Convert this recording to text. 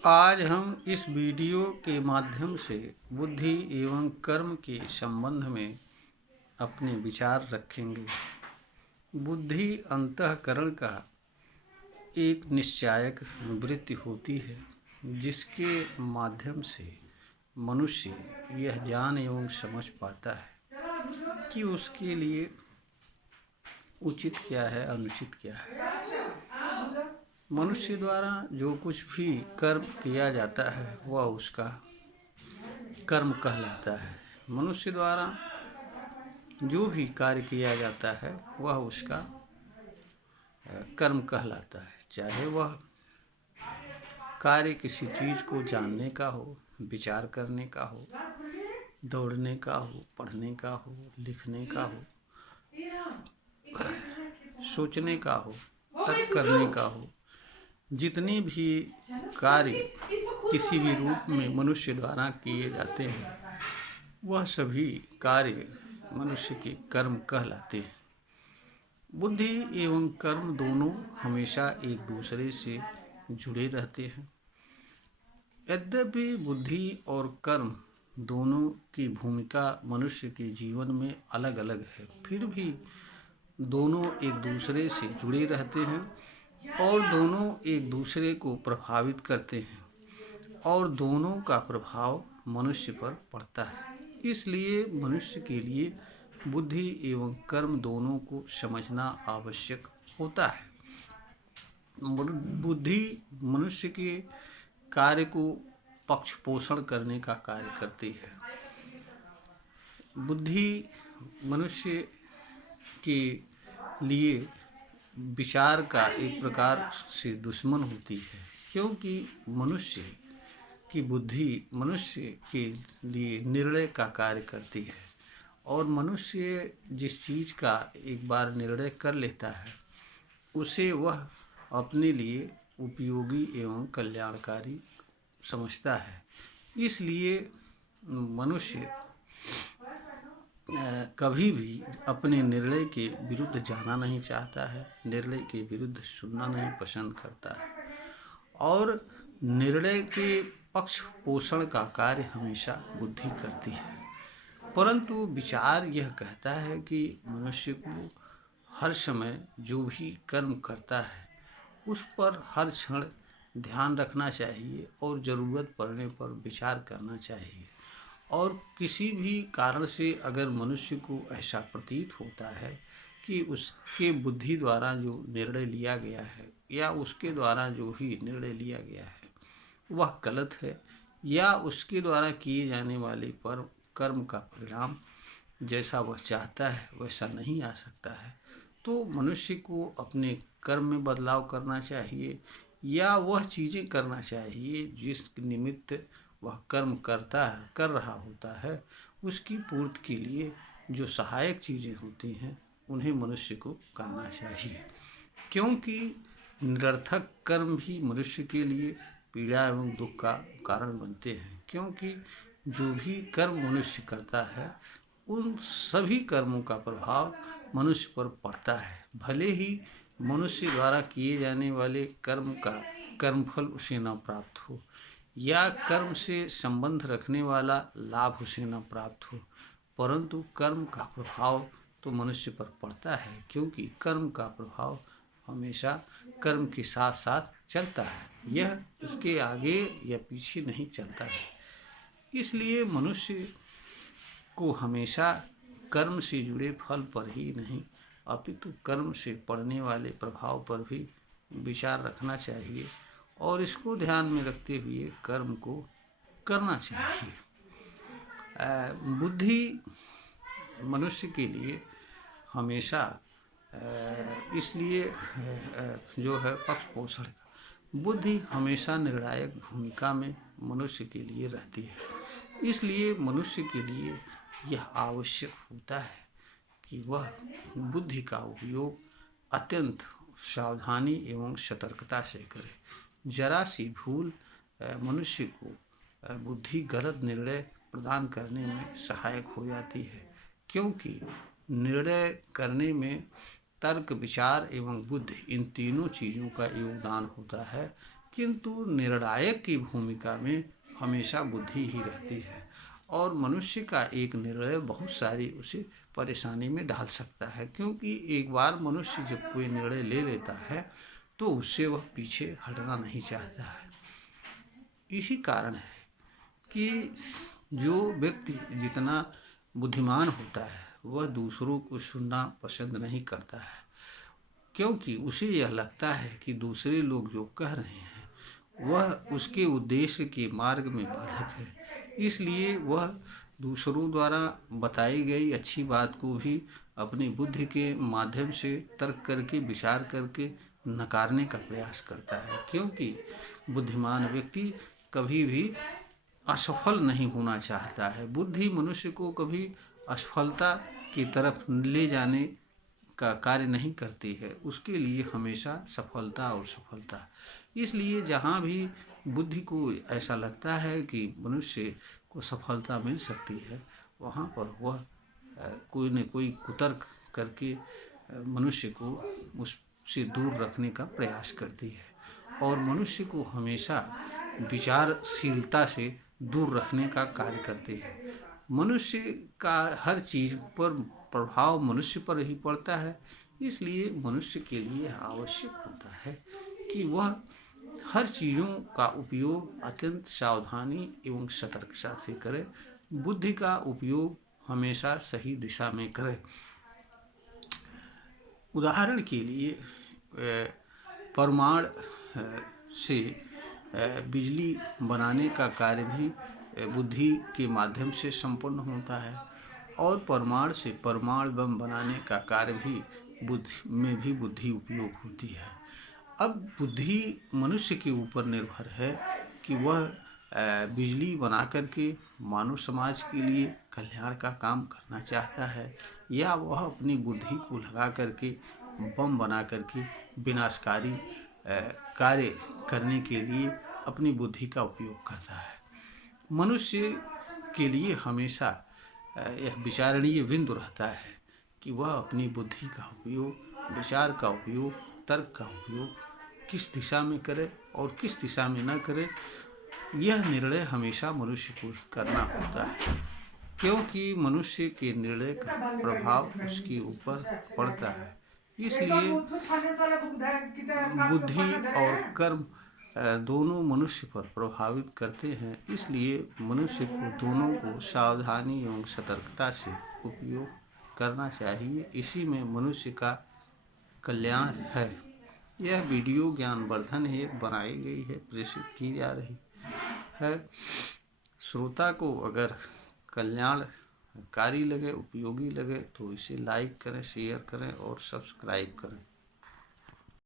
आज हम इस वीडियो के माध्यम से बुद्धि एवं कर्म के संबंध में अपने विचार रखेंगे। बुद्धि अंतःकरण का एक निश्चायक वृत्ति होती है, जिसके माध्यम से मनुष्य यह जान एवं समझ पाता है कि उसके लिए उचित क्या है, अनुचित क्या है। मनुष्य द्वारा जो कुछ भी कर्म किया जाता है वह उसका कर्म कहलाता है। मनुष्य द्वारा जो भी कार्य किया जाता है वह उसका कर्म कहलाता है। चाहे वह कार्य किसी चीज़ को जानने का हो, विचार करने का हो, दौड़ने का हो, पढ़ने का हो, लिखने का हो, सोचने का हो, तर्क करने का हो। जितने भी कार्य किसी भी रूप में मनुष्य द्वारा किए जाते हैं वह सभी कार्य मनुष्य के कर्म कहलाते हैं। बुद्धि एवं कर्म दोनों हमेशा एक दूसरे से जुड़े रहते हैं। यद्यपि बुद्धि और कर्म दोनों की भूमिका मनुष्य के जीवन में अलग अलग है, फिर भी दोनों एक दूसरे से जुड़े रहते हैं और दोनों एक दूसरे को प्रभावित करते हैं और दोनों का प्रभाव मनुष्य पर पड़ता है। इसलिए मनुष्य के लिए बुद्धि एवं कर्म दोनों को समझना आवश्यक होता है। बुद्धि मनुष्य के कार्य को पक्ष पोषण करने का कार्य करती है। बुद्धि मनुष्य के लिए विचार का एक प्रकार से दुश्मन होती है, क्योंकि मनुष्य की बुद्धि मनुष्य के लिए निर्णय का कार्य करती है और मनुष्य जिस चीज़ का एक बार निर्णय कर लेता है उसे वह अपने लिए उपयोगी एवं कल्याणकारी समझता है। इसलिए मनुष्य कभी भी अपने निर्णय के विरुद्ध जाना नहीं चाहता है, निर्णय के विरुद्ध सुनना नहीं पसंद करता है और निर्णय के पक्ष पोषण का कार्य हमेशा बुद्धि करती है। परंतु विचार यह कहता है कि मनुष्य को हर समय जो भी कर्म करता है उस पर हर क्षण ध्यान रखना चाहिए और ज़रूरत पड़ने पर विचार करना चाहिए। और किसी भी कारण से अगर मनुष्य को ऐसा प्रतीत होता है कि उसके बुद्धि द्वारा जो निर्णय लिया गया है या उसके द्वारा जो भी निर्णय लिया गया है वह गलत है या उसके द्वारा किए जाने वाले पर कर्म का परिणाम जैसा वह चाहता है वैसा नहीं आ सकता है, तो मनुष्य को अपने कर्म में बदलाव करना चाहिए या वह चीज़ें करना चाहिए जिस निमित्त वह कर्म कर रहा होता है उसकी पूर्ति के लिए जो सहायक चीज़ें होती हैं उन्हें मनुष्य को करना चाहिए। क्योंकि निरर्थक कर्म भी मनुष्य के लिए पीड़ा एवं दुख का कारण बनते हैं, क्योंकि जो भी कर्म मनुष्य करता है उन सभी कर्मों का प्रभाव मनुष्य पर पड़ता है। भले ही मनुष्य द्वारा किए जाने वाले कर्म का कर्मफल उसे न प्राप्त हो या कर्म से संबंध रखने वाला लाभ उसे न प्राप्त हो, परंतु कर्म का प्रभाव तो मनुष्य पर पड़ता है, क्योंकि कर्म का प्रभाव हमेशा कर्म के साथ साथ चलता है, यह उसके आगे या पीछे नहीं चलता है। इसलिए मनुष्य को हमेशा कर्म से जुड़े फल पर ही नहीं अपितु कर्म से पड़ने वाले प्रभाव पर भी विचार रखना चाहिए और इसको ध्यान में रखते हुए कर्म को करना चाहिए। बुद्धि मनुष्य के लिए हमेशा इसलिए जो है पक्ष पोषण का बुद्धि हमेशा निर्णायक भूमिका में मनुष्य के लिए रहती है। इसलिए मनुष्य के लिए यह आवश्यक होता है कि वह बुद्धि का उपयोग अत्यंत सावधानी एवं सतर्कता से करे। जरा सी भूल मनुष्य को बुद्धि गलत निर्णय प्रदान करने में सहायक हो जाती है, क्योंकि निर्णय करने में तर्क, विचार एवं बुद्धि इन तीनों चीज़ों का योगदान होता है। किंतु निर्णायक की भूमिका में हमेशा बुद्धि ही रहती है और मनुष्य का एक निर्णय बहुत सारी उसे परेशानी में डाल सकता है, क्योंकि एक बार मनुष्य जब कोई निर्णय ले लेता है तो उससे वह पीछे हटना नहीं चाहता है। इसी कारण है कि जो व्यक्ति जितना बुद्धिमान होता है वह दूसरों को सुनना पसंद नहीं करता है, क्योंकि उसे यह लगता है कि दूसरे लोग जो कह रहे हैं वह उसके उद्देश्य के मार्ग में बाधक है। इसलिए वह दूसरों द्वारा बताई गई अच्छी बात को भी अपनी बुद्धि के माध्यम से तर्क करके विचार करके नकारने का प्रयास करता है, क्योंकि बुद्धिमान व्यक्ति कभी भी असफल नहीं होना चाहता है। बुद्धि मनुष्य को कभी असफलता की तरफ ले जाने का कार्य नहीं करती है, उसके लिए हमेशा सफलता और सफलता। इसलिए जहाँ भी बुद्धि को ऐसा लगता है कि मनुष्य को सफलता मिल सकती है, वहाँ पर वह कोई न कोई कुतर्क करके मनुष्य को उससे दूर रखने का प्रयास करती है और मनुष्य को हमेशा विचारशीलता से दूर रखने का कार्य करती है। मनुष्य का हर चीज़ पर प्रभाव मनुष्य पर ही पड़ता है, इसलिए मनुष्य के लिए आवश्यक होता है कि वह हर चीज़ों का उपयोग अत्यंत सावधानी एवं सतर्कता से करे, बुद्धि का उपयोग हमेशा सही दिशा में करे। उदाहरण के लिए परमाणु से बिजली बनाने का कार्य भी बुद्धि के माध्यम से संपन्न होता है और परमाणु से परमाणु बम बनाने का कार्य भी बुद्धि उपयोग होती है। अब बुद्धि मनुष्य के ऊपर निर्भर है कि वह बिजली बना करके मानव समाज के लिए कल्याण का काम करना चाहता है या वह अपनी बुद्धि को लगा करके बम बना करके विनाशकारी कार्य करने के लिए अपनी बुद्धि का उपयोग करता है। मनुष्य के लिए हमेशा यह विचारणीय बिंदु रहता है कि वह अपनी बुद्धि का उपयोग, विचार का उपयोग, तर्क का उपयोग किस दिशा में करे और किस दिशा में न करे, यह निर्णय हमेशा मनुष्य को करना होता है, क्योंकि मनुष्य के निर्णय का प्रभाव उसके ऊपर पड़ता है। इसलिए बुद्धि और कर्म दोनों मनुष्य पर प्रभावित करते हैं, इसलिए मनुष्य को दोनों को सावधानी एवं सतर्कता से उपयोग करना चाहिए। इसी में मनुष्य का कल्याण है। यह वीडियो ज्ञानवर्धन हेतु बनाई गई है, प्रेषित की जा रही है। श्रोता को अगर कल्याणकारी लगे, उपयोगी लगे तो इसे लाइक करें, शेयर करें और सब्सक्राइब करें।